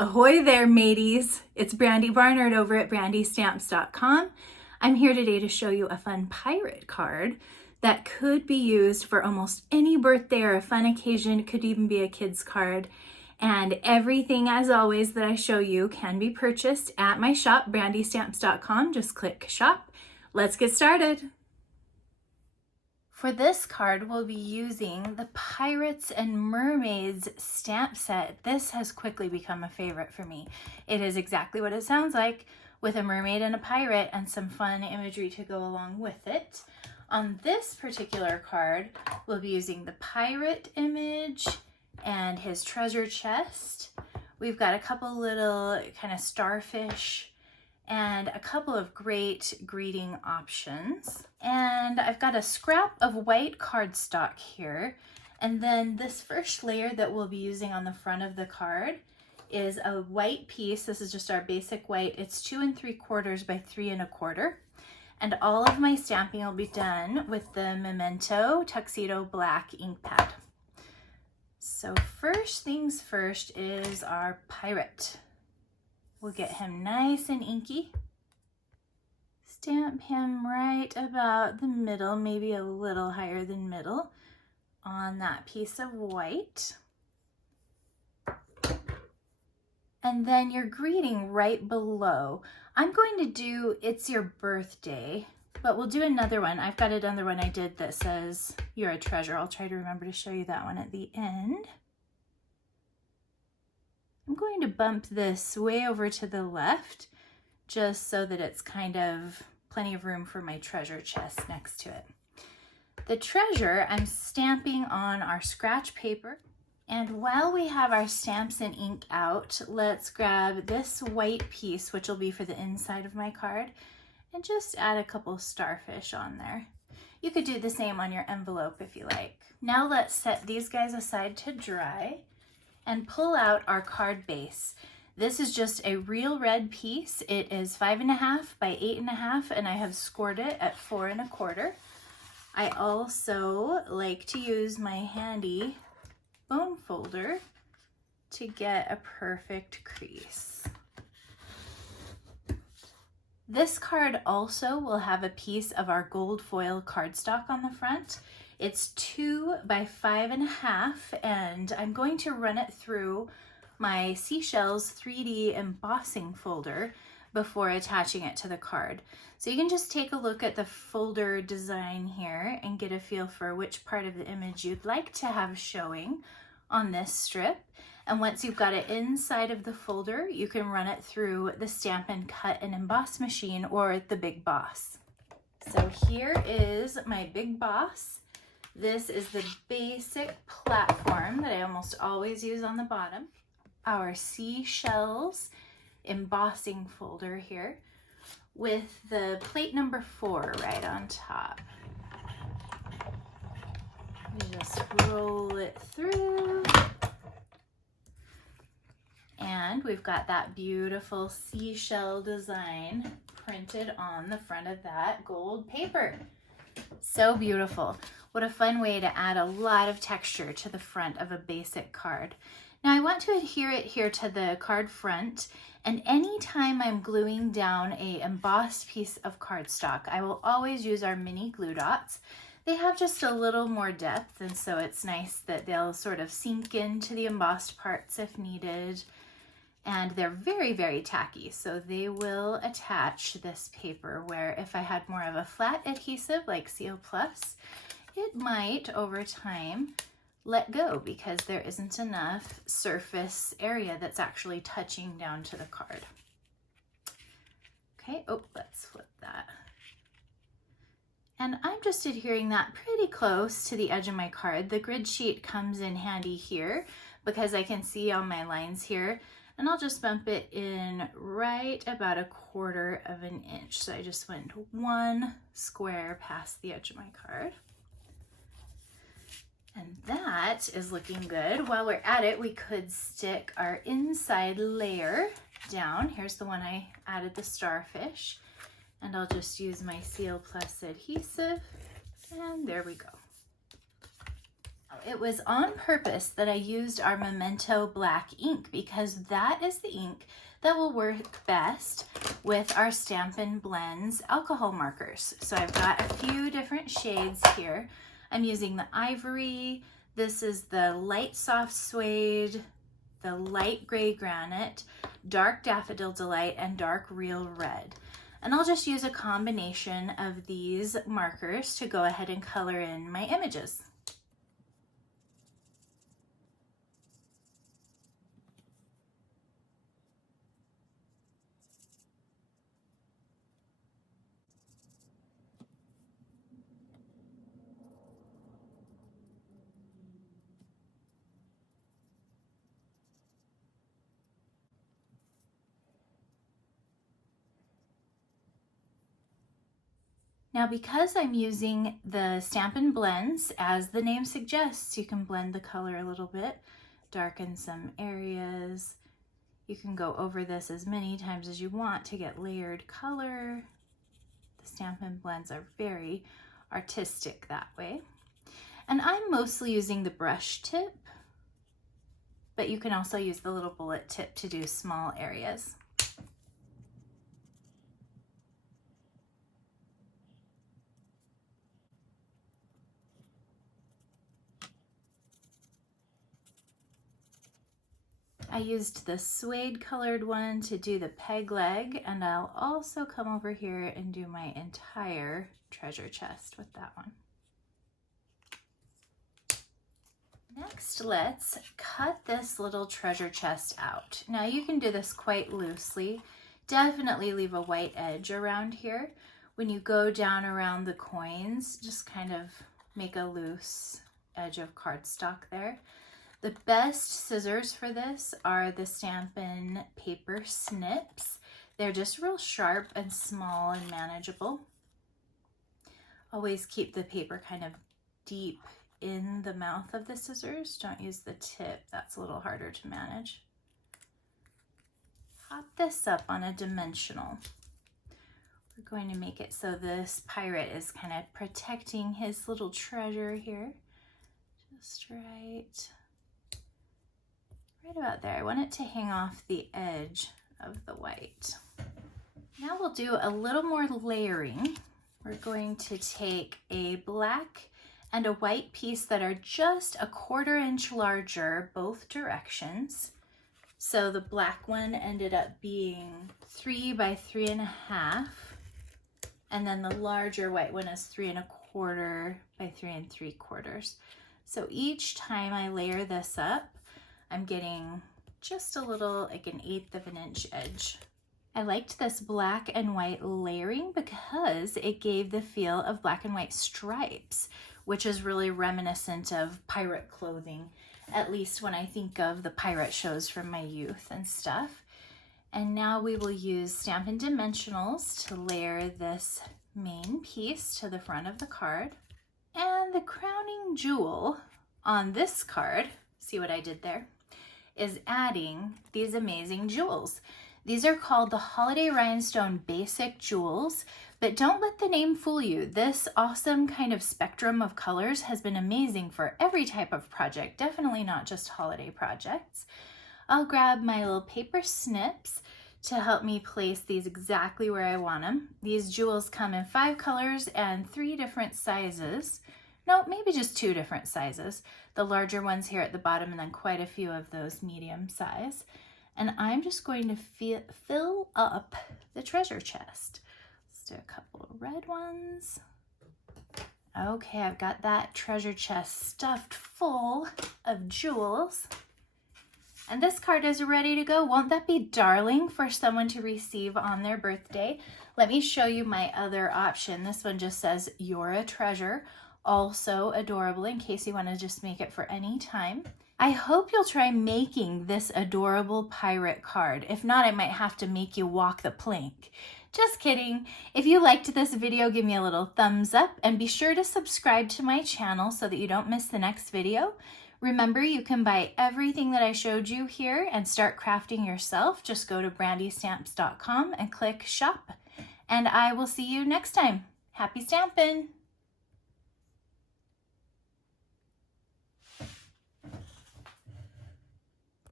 Ahoy there, mateys! It's Brandi Barnard over at brandystamps.com. I'm here today to show you a fun pirate card that could be used for almost any birthday or a fun occasion. It could even be a kid's card. And everything, as always, that I show you can be purchased at my shop, brandystamps.com. Just click shop. Let's get started. For this card, we'll be using the Pirates and Mermaids Stamp Set. This has quickly become a favorite for me. It is exactly what it sounds like, with a mermaid and a pirate and some fun imagery to go along with it. On this particular card, we'll be using the pirate image and his treasure chest. We've got a couple little kind of starfish and a couple of great greeting options. And I've got a scrap of white cardstock here. And then this first layer that we'll be using on the front of the card is a white piece. This is just our basic white. It's 2 3/4 by 3 1/4. And all of my stamping will be done with the Memento Tuxedo Black ink pad. So first things first is our pirate. We'll get him nice and inky. Stamp him right about the middle, maybe a little higher than middle, on that piece of white. And then your greeting right below. I'm going to do "It's Your Birthday," but we'll do another one. I've got another one I did that says "You're a Treasure." I'll try to remember to show you that one at the end. I'm going to bump this way over to the left just so that it's kind of plenty of room for my treasure chest next to it. The treasure I'm stamping on our scratch paper. And while we have our stamps and ink out, let's grab this white piece, which will be for the inside of my card, and just add a couple starfish on there. You could do the same on your envelope if you like. Now let's set these guys aside to dry and pull out our card base. This is just a real red piece. It is 5 1/2 by 8 1/2, and I have scored it at 4 1/4. I also like to use my handy bone folder to get a perfect crease. This card also will have a piece of our gold foil cardstock on the front. It's 2 by 5 1/2, and I'm going to run it through my Seashells 3D Embossing Folder before attaching it to the card. So you can just take a look at the folder design here and get a feel for which part of the image you'd like to have showing on this strip. And once you've got it inside of the folder, you can run it through the Stampin' Cut and Emboss machine or the Big Boss. So here is my Big Boss. This is the basic platform that I almost always use on the bottom. Our Seashells Embossing Folder here with the plate number 4 right on top. You just roll it through. And we've got that beautiful seashell design printed on the front of that gold paper. So beautiful. What a fun way to add a lot of texture to the front of a basic card. Now I want to adhere it here to the card front, and anytime I'm gluing down a embossed piece of cardstock, I will always use our mini glue dots. They have just a little more depth, and so it's nice that they'll sort of sink into the embossed parts if needed. And they're very, very tacky, so they will attach this paper, where if I had more of a flat adhesive like Seal Plus, it might over time let go because there isn't enough surface area that's actually touching down to the card. Okay, oh, let's flip that. And I'm just adhering that pretty close to the edge of my card. The grid sheet comes in handy here because I can see all my lines here, and I'll just bump it in right about 1/4 of an inch. So I just went 1 square past the edge of my card. And that is looking good. While we're at it, we could stick our inside layer down. Here's the one I added the starfish. And I'll just use my Seal Plus adhesive. And there we go. It was on purpose that I used our Memento black ink because that is the ink that will work best with our Stampin' Blends alcohol markers. So I've got a few different shades here. I'm using the ivory. This is the light soft suede, the light gray granite, dark daffodil delight, and dark real red. And I'll just use a combination of these markers to go ahead and color in my images. Now, because I'm using the Stampin' Blends, as the name suggests, you can blend the color a little bit, darken some areas. You can go over this as many times as you want to get layered color. The Stampin' Blends are very artistic that way. And I'm mostly using the brush tip, but you can also use the little bullet tip to do small areas. I used the suede colored one to do the peg leg, and I'll also come over here and do my entire treasure chest with that one. Next, let's cut this little treasure chest out. Now you can do this quite loosely. Definitely leave a white edge around here. When you go down around the coins, just kind of make a loose edge of cardstock there. The best scissors for this are the Stampin' paper snips. They're just real sharp and small and manageable. Always keep the paper kind of deep in the mouth of the scissors. Don't use the tip, that's a little harder to manage. Pop this up on a dimensional. We're going to make it so this pirate is kind of protecting his little treasure here. Just right about there. I want it to hang off the edge of the white. Now we'll do a little more layering. We're going to take a black and a white piece that are just a 1/4 inch larger both directions. So the black one ended up being 3 by 3.5, and then the larger white one is 3 1/4 by 3 3/4. So each time I layer this up, I'm getting just a little, like an 1/8 of an inch edge. I liked this black and white layering because it gave the feel of black and white stripes, which is really reminiscent of pirate clothing, at least when I think of the pirate shows from my youth and stuff. And now we will use Stampin' Dimensionals to layer this main piece to the front of the card. And the crowning jewel on this card, see what I did there, is adding these amazing jewels. These are called the Holiday Rhinestone Basic Jewels, but don't let the name fool you. This awesome kind of spectrum of colors has been amazing for every type of project, definitely not just holiday projects. I'll grab my little paper snips to help me place these exactly where I want them. These jewels come in 5 colors and 3 different sizes. No, maybe just 2 different sizes. The larger ones here at the bottom, and then quite a few of those medium size. And I'm just going to fill up the treasure chest. Let's do a couple of red ones. Okay, I've got that treasure chest stuffed full of jewels. And this card is ready to go. Won't that be darling for someone to receive on their birthday? Let me show you my other option. This one just says, "You're a treasure." Also adorable, in case you want to just make it for any time. I hope you'll try making this adorable pirate card. If not, I might have to make you walk the plank. Just kidding. If you liked this video, give me a little thumbs up and be sure to subscribe to my channel so that you don't miss the next video. Remember, you can buy everything that I showed you here and start crafting yourself. Just go to brandistamps.com and click shop. And I will see you next time. Happy stampin'!